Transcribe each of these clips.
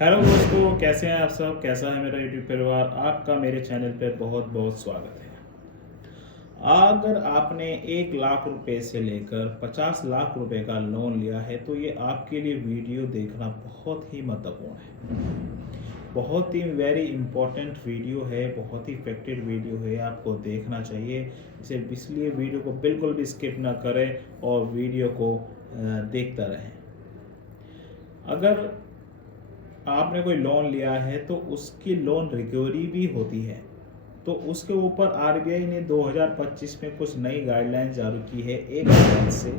Hello दोस्तों, कैसे हैं आप सब। कैसा है मेरा यूट्यूब परिवार। आपका मेरे चैनल पर बहुत बहुत स्वागत है। अगर आपने 1 लाख रुपए से लेकर 50 लाख रुपए का लोन लिया है तो ये आपके लिए वीडियो देखना बहुत ही महत्वपूर्ण है। बहुत ही वेरी इंपॉर्टेंट वीडियो है, बहुत ही इफेक्टिव वीडियो है, आपको देखना चाहिए इसे। इसलिए वीडियो को बिल्कुल भी स्किप ना करें और वीडियो को देखता रहें। अगर आपने कोई लोन लिया है तो उसकी लोन रिकवरी भी होती है। तो उसके ऊपर आरबीआई ने 2025 में कुछ नई गाइडलाइंस जारी की है 1 अप्रैल से।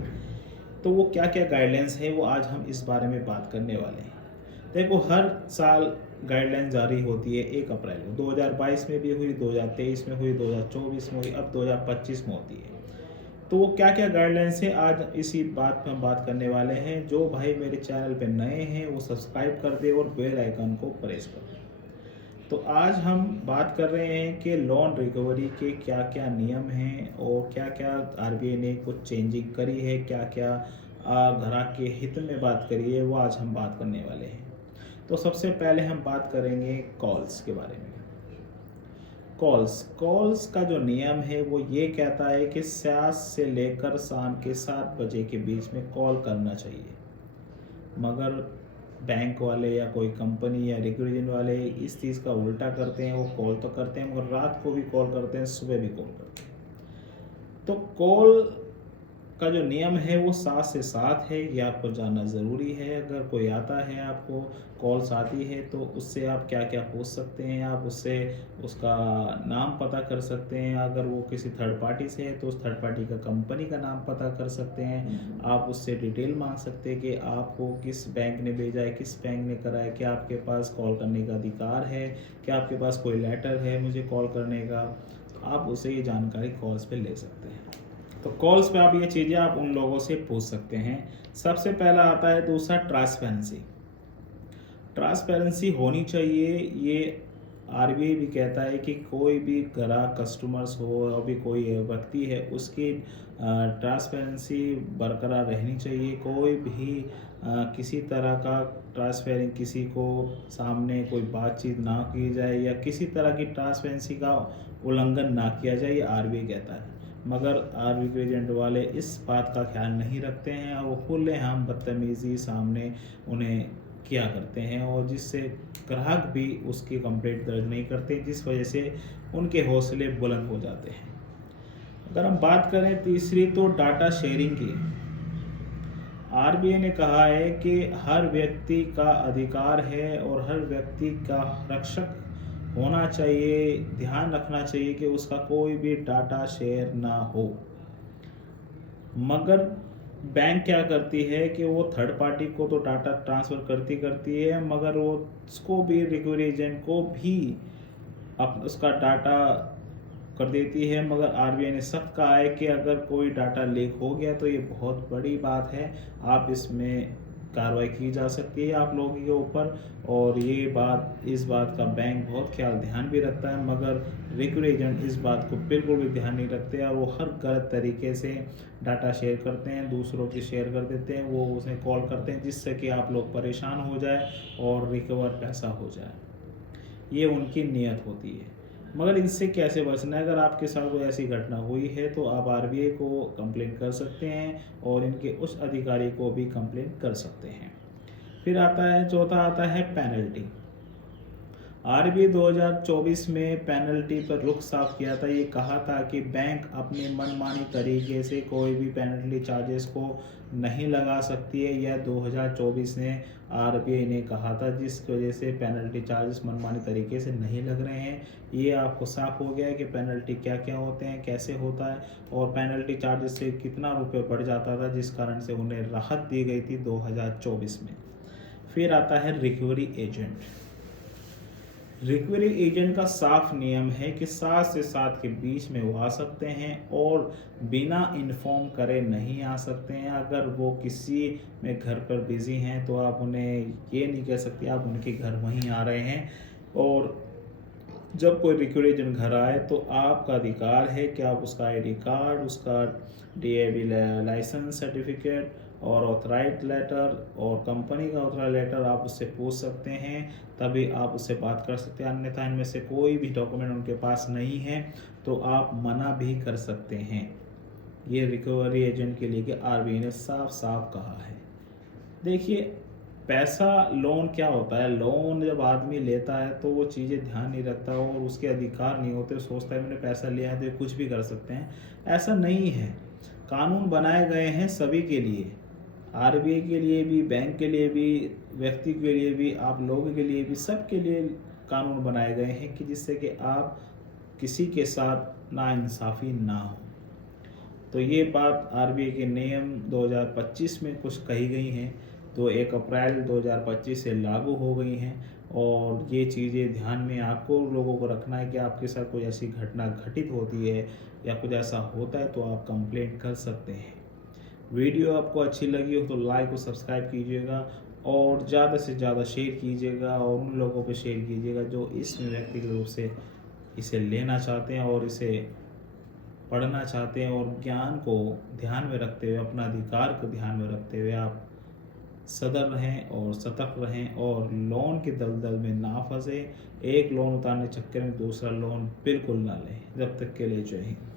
तो वो क्या क्या गाइडलाइंस है वो आज हम इस बारे में बात करने वाले हैं। देखो, हर साल गाइडलाइन जारी होती है 1 अप्रैल को। 2022 में भी हुई, 2023 में हुई, 2024 में हुई, अब 2025 में होती है। तो वो क्या क्या गाइडलाइंस है आज इसी बात पे हम बात करने वाले हैं। जो भाई मेरे चैनल पे नए हैं वो सब्सक्राइब कर दे और बेल आइकन को प्रेस कर दे। तो आज हम बात कर रहे हैं कि लोन रिकवरी के क्या क्या नियम हैं और क्या क्या आरबीआई ने कुछ चेंजिंग करी है, क्या क्या ग्राहक के हित में बात करी है, वो आज हम बात करने वाले हैं। तो सबसे पहले हम बात करेंगे कॉल्स के बारे में। कॉल्स का जो नियम है वो ये कहता है कि 7 से लेकर शाम के 7 बजे के बीच में कॉल करना चाहिए। मगर बैंक वाले या कोई कंपनी या रिक्रूटमेंट वाले इस चीज़ का उल्टा करते हैं। वो कॉल तो करते हैं मगर रात को भी कॉल करते हैं, सुबह भी कॉल करते हैं। तो कॉल का जो नियम है वो 7 से 7 है, ये आपको जानना ज़रूरी है। अगर कोई आता है, आपको कॉल्स आती है, तो उससे आप क्या क्या पूछ सकते हैं। आप उससे उसका नाम पता कर सकते हैं। अगर वो किसी थर्ड पार्टी से है तो उस थर्ड पार्टी का कंपनी का नाम पता कर सकते हैं। आप उससे डिटेल मांग सकते हैं कि आपको किस बैंक ने भेजा है, किस बैंक ने करा है, क्या आपके पास कॉल करने का अधिकार है, क्या आपके पास कोई लेटर है मुझे कॉल करने का। तो आप उससे ये जानकारी कॉल्स पे ले सकते हैं। तो कॉल्स पे आप ये चीज़ें आप उन लोगों से पूछ सकते हैं। सबसे पहला आता है दूसरा, ट्रांसपेरेंसी। ट्रांसपेरेंसी होनी चाहिए। ये आरबीआई भी कहता है कि कोई भी ग्राहक कस्टमर्स हो, अभी कोई व्यक्ति है, उसकी ट्रांसपेरेंसी बरकरार रहनी चाहिए। कोई भी किसी तरह का ट्रांसपेरेंट किसी को सामने कोई बातचीत ना की जाए या किसी तरह की ट्रांसपेरेंसी का उल्लंघन ना किया जाए, ये आरबीआई कहता है। मगर आरबीआई एजेंट वाले इस बात का ख्याल नहीं रखते हैं और वो खुलेआम बदतमीज़ी सामने उन्हें किया करते हैं, और जिससे ग्राहक भी उसकी कंप्लेंट दर्ज नहीं करते, जिस वजह से उनके हौसले बुलंद हो जाते हैं। अगर हम बात करें तीसरी, तो डाटा शेयरिंग की। आरबीआई ने कहा है कि हर व्यक्ति का अधिकार है और हर व्यक्ति का रक्षक होना चाहिए। ध्यान रखना चाहिए कि उसका कोई भी डाटा शेयर ना हो। मगर बैंक क्या करती है कि वो थर्ड पार्टी को तो डाटा ट्रांसफ़र करती है, मगर वो उसको भी रिकवरी एजेंट को भी अब उसका डाटा कर देती है। मगर आरबीआई ने सख्त कहा है कि अगर कोई डाटा लीक हो गया तो ये बहुत बड़ी बात है, आप इसमें कार्रवाई की जा सकती है आप लोगों के ऊपर। और इस बात का बैंक बहुत ध्यान भी रखता है, मगर रिकवरी एजेंट इस बात को बिल्कुल भी ध्यान नहीं रखते और वो हर गलत तरीके से डाटा शेयर करते हैं, दूसरों की शेयर कर देते हैं, वो उसे कॉल करते हैं जिससे कि आप लोग परेशान हो जाए और रिकवर पैसा हो जाए। ये उनकी नीयत होती है। मगर इनसे कैसे बचना है? अगर आपके साथ कोई ऐसी घटना हुई है तो आप आरबीआई को कंप्लेंट कर सकते हैं और इनके उच्च अधिकारी को भी कंप्लेंट कर सकते हैं। फिर आता है चौथा, आता है पेनल्टी। आरबीआई 2024 में पेनल्टी पर रुख साफ किया था। ये कहा था कि बैंक अपने मनमानी तरीके से कोई भी पेनल्टी चार्जेस को नहीं लगा सकती है। यह 2024 ने आरबीआई ने कहा था, जिस वजह से पेनल्टी चार्जेस मनमानी तरीके से नहीं लग रहे हैं। ये आपको साफ हो गया है कि पेनल्टी क्या क्या होते हैं, कैसे होता है, और पेनल्टी चार्जेस से कितना रुपये बढ़ जाता था, जिस कारण से उन्हें राहत दी गई थी 2024 में। फिर आता है रिकवरी एजेंट। रिकवरी एजेंट का साफ नियम है कि 7 से 7 के बीच में वो आ सकते हैं और बिना इन्फॉर्म करे नहीं आ सकते हैं। अगर वो किसी में घर पर बिज़ी हैं तो आप उन्हें ये नहीं कह सकते आप उनके घर वहीं आ रहे हैं। और जब कोई रिकवरी एजेंट घर आए तो आपका अधिकार है कि आप उसका आईडी कार्ड, उसका डीएवी लाइसेंस सर्टिफिकेट और ऑथराइज लेटर और कंपनी का ऑथराइज लेटर आप उससे पूछ सकते हैं, तभी आप उससे बात कर सकते हैं। अन्यथा इनमें से कोई भी डॉक्यूमेंट उनके पास नहीं है तो आप मना भी कर सकते हैं। ये रिकवरी एजेंट के लिए कि आरबीआई ने साफ साफ कहा है। देखिए, पैसा लोन क्या होता है, लोन जब आदमी लेता है तो वो चीज़ें ध्यान नहीं रखता और उसके अधिकार नहीं होते, सोचता है मैंने पैसा लिया है तो ये कुछ भी कर सकते हैं। ऐसा नहीं है। कानून बनाए गए हैं सभी के लिए, आरबीआई के लिए भी, बैंक के लिए भी, व्यक्ति के लिए भी, आप लोगों के लिए भी, सबके लिए कानून बनाए गए हैं कि जिससे कि आप किसी के साथ नाइंसाफ़ी ना हो। तो ये बात आरबीआई के नियम 2025 में कुछ कही गई हैं, तो 1 अप्रैल 2025 से लागू हो गई हैं। और ये चीज़ें ध्यान में आपको लोगों को रखना है कि आपके साथ कोई ऐसी घटना घटित होती है या कुछ ऐसा होता है तो आप कंप्लेंट कर सकते हैं। वीडियो आपको अच्छी लगी हो तो लाइक और सब्सक्राइब कीजिएगा और ज़्यादा से ज़्यादा शेयर कीजिएगा और उन लोगों पे शेयर कीजिएगा जो इसमें व्यक्तिगत रूप से इसे लेना चाहते हैं और इसे पढ़ना चाहते हैं, और ज्ञान को ध्यान में रखते हुए, अपना अधिकार को ध्यान में रखते हुए आप सतर्क रहें और सतर्क रहें और लोन के दलदल में ना फंसे। एक लोन उतारने चक्कर में दूसरा लोन बिल्कुल ना लें। जब तक के लिए जय हिंद।